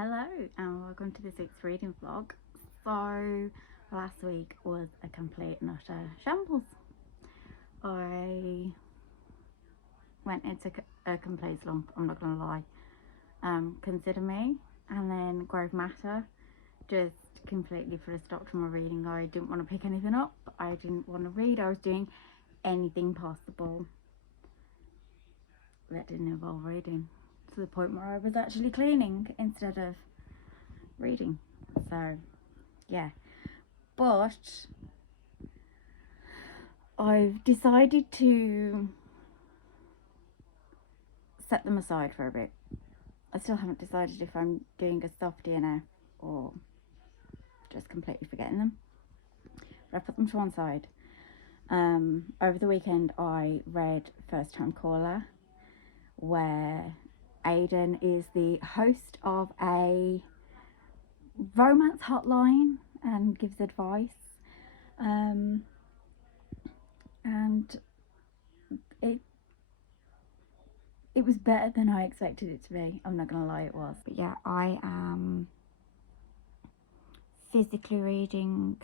Hello and welcome to this week's reading vlog. So last week was a complete and utter shambles. I went into a complete slump, I'm not gonna lie. Consider me, and then Grove Matter just completely put a stop to my reading. I didn't want to pick anything up, I didn't want to read, I was doing anything possible that didn't involve reading, to the point where I was actually cleaning instead of reading. So yeah, but I've decided to set them aside for a bit. I still haven't decided if I'm doing a soft DNF or just completely forgetting them, but I put them to one side. Over the weekend I read First Time Caller, where Aidan is the host of a romance hotline and gives advice, and it was better than I expected it to be. I'm not gonna lie, it was. But yeah, I am physically reading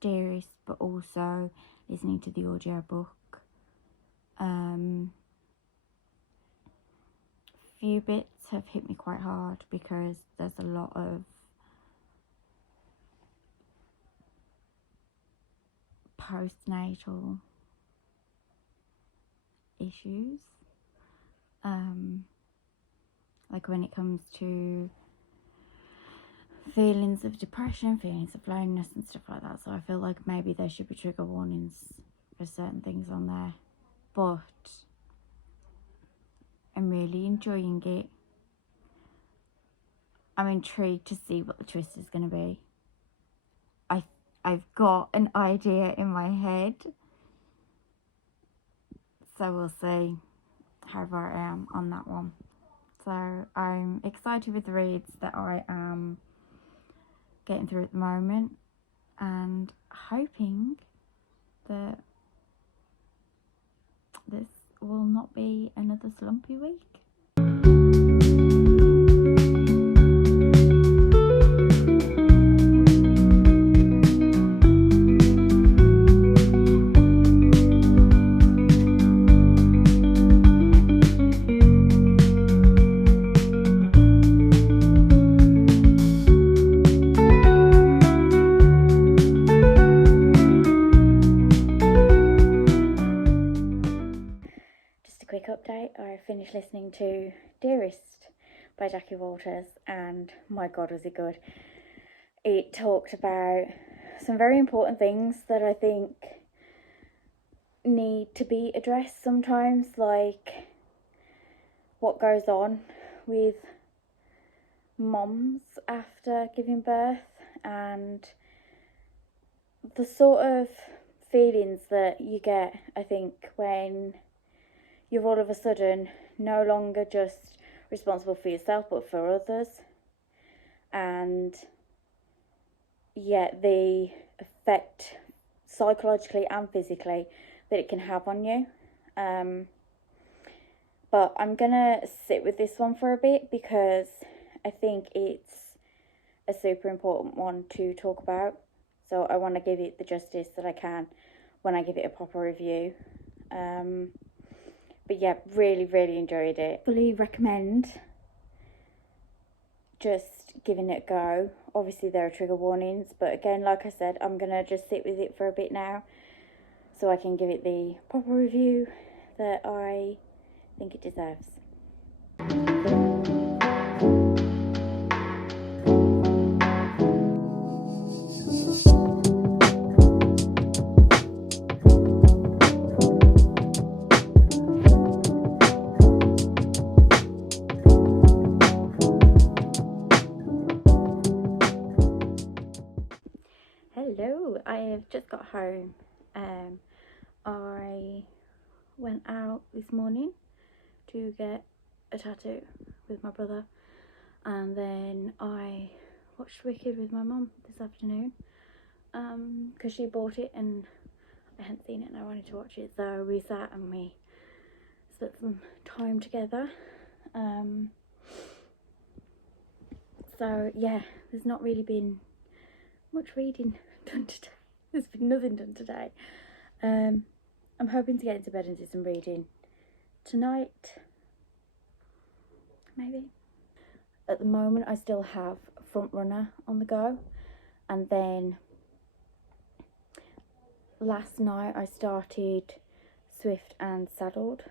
Dearest, but also listening to the audiobook. Few bits have hit me quite hard because there's a lot of postnatal issues, like when it comes to feelings of depression, feelings of loneliness and stuff like that. So I feel like maybe there should be trigger warnings for certain things on there, but I'm really enjoying it. I'm intrigued to see what the twist is going to be. I've got an idea in my head, so we'll see how far I am on that one. So I'm excited with the reads that I am getting through at the moment, and hoping that this will not be another slumpy week. Quick update, I finished listening to Dearest by Jackie Walters, and my god was it good. It talked about some very important things that I think need to be addressed sometimes, like what goes on with moms after giving birth and the sort of feelings that you get, I think, when you're all of a sudden no longer just responsible for yourself but for others, and yet the effect psychologically and physically that it can have on you. But I'm gonna sit with this one for a bit because I think it's a super important one to talk about, so I want to give it the justice that I can when I give it a proper review. But yeah, really enjoyed it. Fully recommend just giving it a go. Obviously there are trigger warnings, but again, like I said, I'm gonna just sit with it for a bit now so I can give it the proper review that I think it deserves. Hello, I have just got home. I went out this morning to get a tattoo with my brother, and then I watched Wicked with my mum this afternoon because she bought it and I hadn't seen it and I wanted to watch it, so we sat and we spent some time together. So yeah, there's not really been much reading done today. There's been nothing done today. I'm hoping to get into bed and do some reading tonight, maybe. At the moment I still have Front Runner on the go, and then last night I started Swift and Saddled.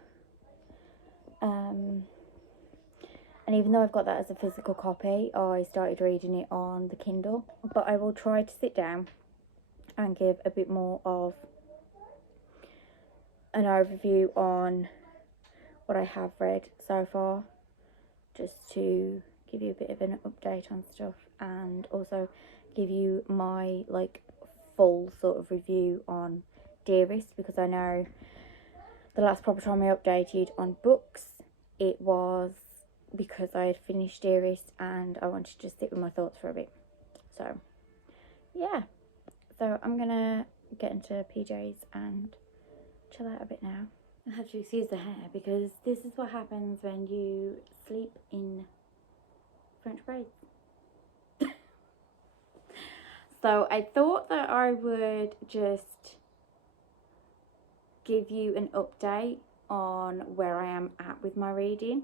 And even though I've got that as a physical copy, I started reading it on the Kindle. But I will try to sit down and give a bit more of an overview on what I have read so far, just to give you a bit of an update on stuff, and also give you my full sort of review on Dearest, because I know the last proper time I updated on books, it was because I had finished Dearest and I wanted to just sit with my thoughts for a bit. So yeah, so I'm gonna get into PJs and chill out a bit now. I have to excuse the hair because this is what happens when you sleep in French braids. So I thought that I would just give you an update on where I am at with my reading.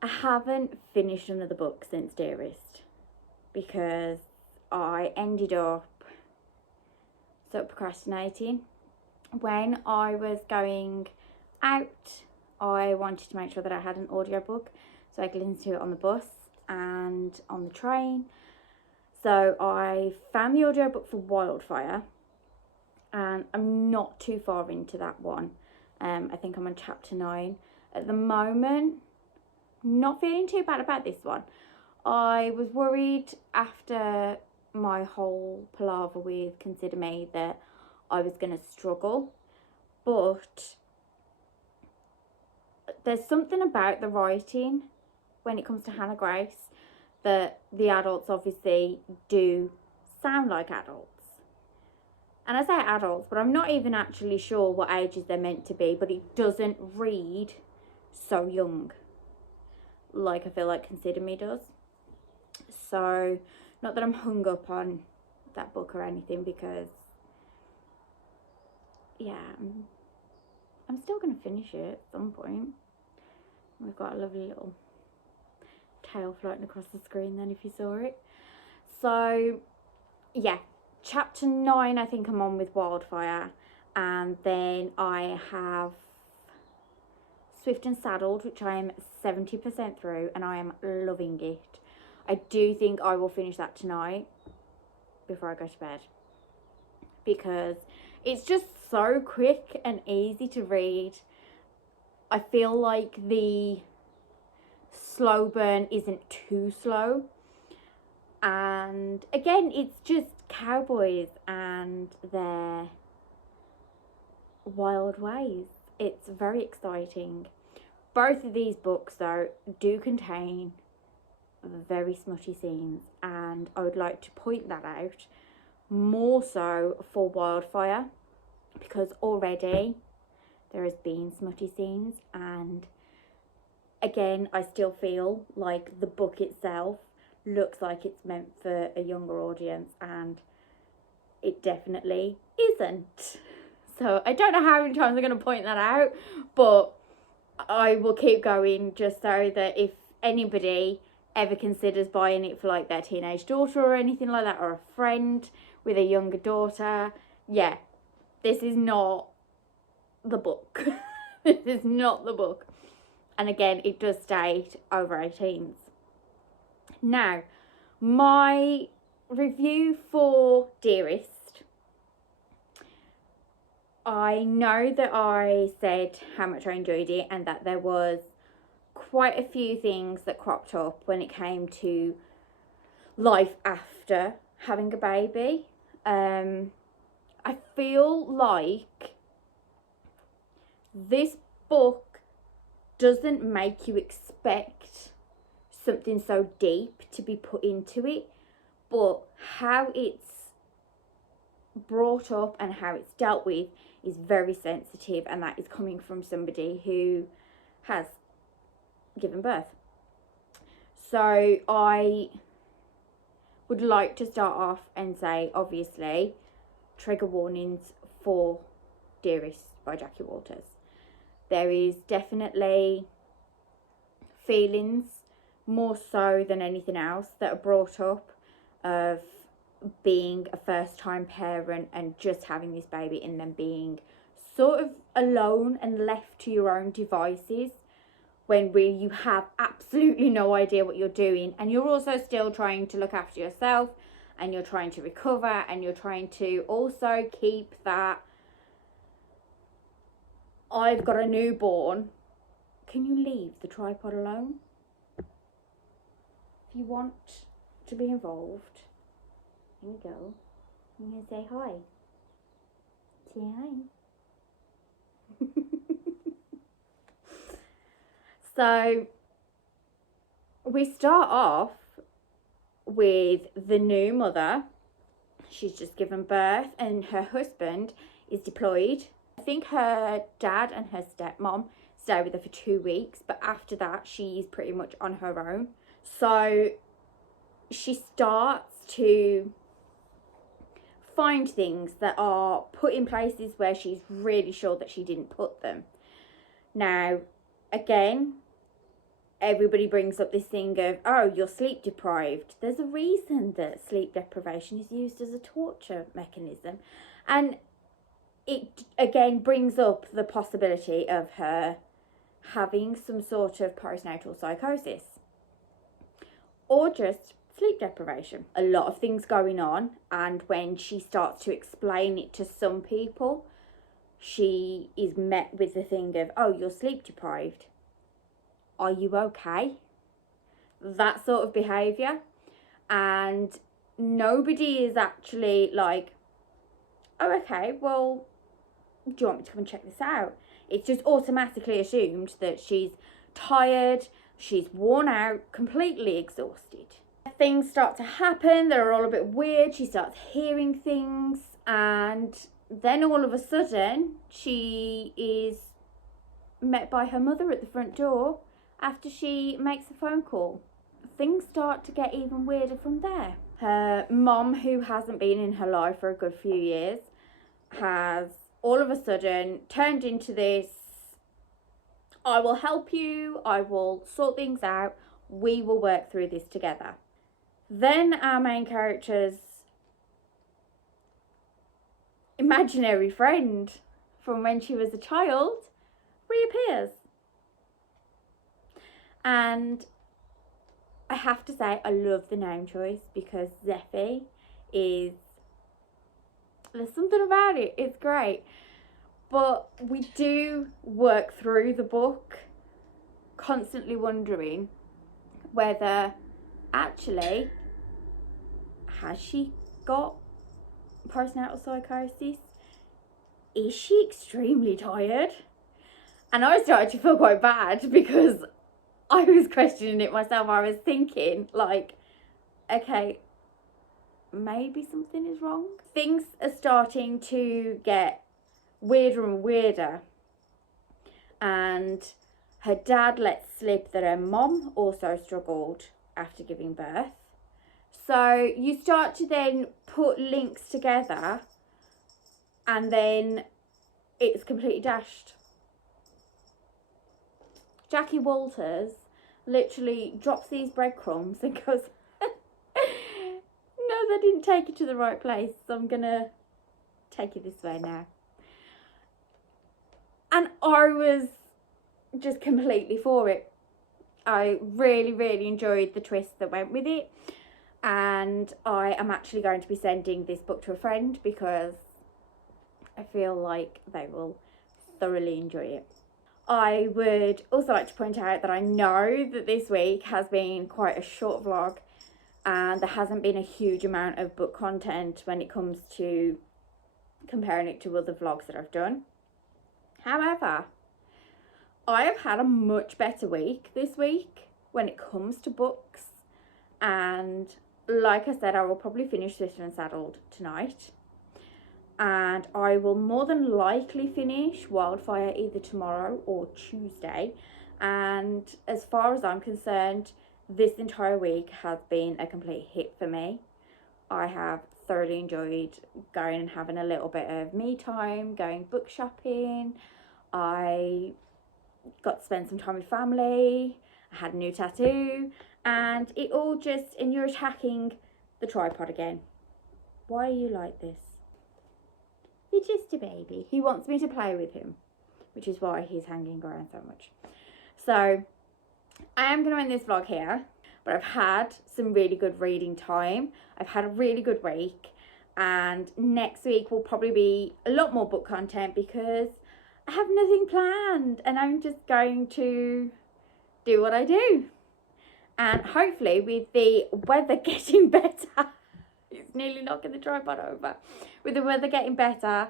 I haven't finished another book since Dearest because I ended up sort of procrastinating. When I was going out, I wanted to make sure that I had an audiobook so I could listen to it on the bus and on the train. So I found the audiobook for Wildfire, and I'm not too far into that one. I think I'm on chapter 9 at the moment. Not feeling too bad about this one. I was worried after my whole palaver with Consider Me that I was going to struggle, but there's something about the writing when it comes to Hannah Grace that the adults obviously do sound like adults. And I say adults, but I'm not even actually sure what ages they're meant to be, but it doesn't read so young like I feel like Consider Me does. So, not that I'm hung up on that book or anything, because yeah, I'm still going to finish it at some point. We've got a lovely little tail floating across the screen then if you saw it. So yeah, chapter 9 I think I'm on with Wildfire, and then I have Swift and Saddled, which I am 70% through, and I am loving it. I do think I will finish that tonight before I go to bed, because it's just so quick and easy to read. I feel like the slow burn isn't too slow, and again, it's just cowboys and their wild ways. It's very exciting. Both of these books though do contain very smutty scenes, and I would like to point that out more so for Wildfire, because already there has been smutty scenes, and again I still feel like the book itself looks like it's meant for a younger audience, and it definitely isn't. So I don't know how many times I'm going to point that out, but I will keep going just so that if anybody ever considers buying it for like their teenage daughter or anything like that, or a friend with a younger daughter, yeah, this is not the book. This is not the book. And again, it does state over 18s. Now, my review for Dearest, I know that I said how much I enjoyed it, and that there was quite a few things that cropped up when it came to life after having a baby. I feel like this book doesn't make you expect something so deep to be put into it, but how it's brought up and how it's dealt with is very sensitive, and that is coming from somebody who has given birth. So I would like to start off and say, obviously, trigger warnings for Dearest by Jackie Walters. There is definitely feelings, more so than anything else, that are brought up of being a first time parent and just having this baby and then being sort of alone and left to your own devices, when really you have absolutely no idea what you're doing, and you're also still trying to look after yourself, and you're trying to recover, and you're trying to also keep that I've got a newborn. Can you leave the tripod alone? If you want to be involved, here you go. I'm going to say hi. Say hi. So we start off with the new mother. She's just given birth and her husband is deployed. I think her dad and her stepmom stay with her for 2 weeks, but after that she's pretty much on her own. So she starts to find things that are put in places where she's really sure that she didn't put them. Now, again, everybody brings up this thing of, oh, you're sleep deprived. There's a reason that sleep deprivation is used as a torture mechanism. And it, again, brings up the possibility of her having some sort of postnatal psychosis. Or just sleep deprivation. A lot of things going on, and when she starts to explain it to some people, she is met with the thing of, oh, you're sleep deprived. Are you okay? That sort of behaviour. And nobody is actually like, oh, okay, well, do you want me to come and check this out? It's just automatically assumed that she's tired, she's worn out, completely exhausted. Things start to happen that are all a bit weird. She starts hearing things, and then all of a sudden she is met by her mother at the front door after she makes a phone call. Things start to get even weirder from there. Her mom, who hasn't been in her life for a good few years, has all of a sudden turned into this, I will help you, I will sort things out, we will work through this together. Then our main character's imaginary friend from when she was a child reappears. And I have to say, I love the name choice, because Zeffie is, there's something about it, it's great. But we do work through the book constantly wondering whether actually, has she got postnatal psychosis? Is she extremely tired? And I started to feel quite bad, because I was questioning it myself. I was thinking, like, okay, maybe something is wrong. Things are starting to get weirder and weirder. And her dad lets slip that her mom also struggled after giving birth. So you start to then put links together, and then it's completely dashed. Jackie Walters literally drops these breadcrumbs and goes, no, that didn't take you to the right place, so I'm gonna take you this way now. And I was just completely for it. I really, really enjoyed the twist that went with it. And I am actually going to be sending this book to a friend, because I feel like they will thoroughly enjoy it. I would also like to point out that I know that this week has been quite a short vlog, and there hasn't been a huge amount of book content when it comes to comparing it to other vlogs that I've done. However, I have had a much better week this week when it comes to books, and like I said, I will probably finish Swift and Saddled tonight, and I will more than likely finish Wildfire either tomorrow or Tuesday. And as far as I'm concerned, this entire week has been a complete hit for me. I have thoroughly enjoyed going and having a little bit of me time, going book shopping. I got to spend some time with family. I had a new tattoo, and it all just, and you're attacking the tripod again. Why are you like this? You're just a baby. He wants me to play with him, which is why he's hanging around so much. So I am going to end this vlog here, but I've had some really good reading time. I've had a really good week, and next week will probably be a lot more book content because I have nothing planned and I'm just going to do what I do. And hopefully with the weather getting better, it's nearly knocking the tripod over. With the weather getting better,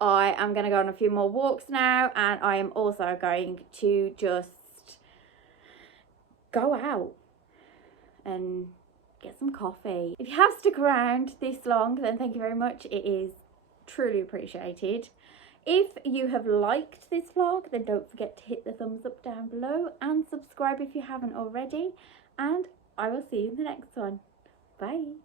I am going to go on a few more walks now, and I am also going to just go out and get some coffee. If you have stuck around this long, then thank you very much. It is truly appreciated. If you have liked this vlog, then don't forget to hit the thumbs up down below and subscribe if you haven't already. And I will see you in the next one. Bye.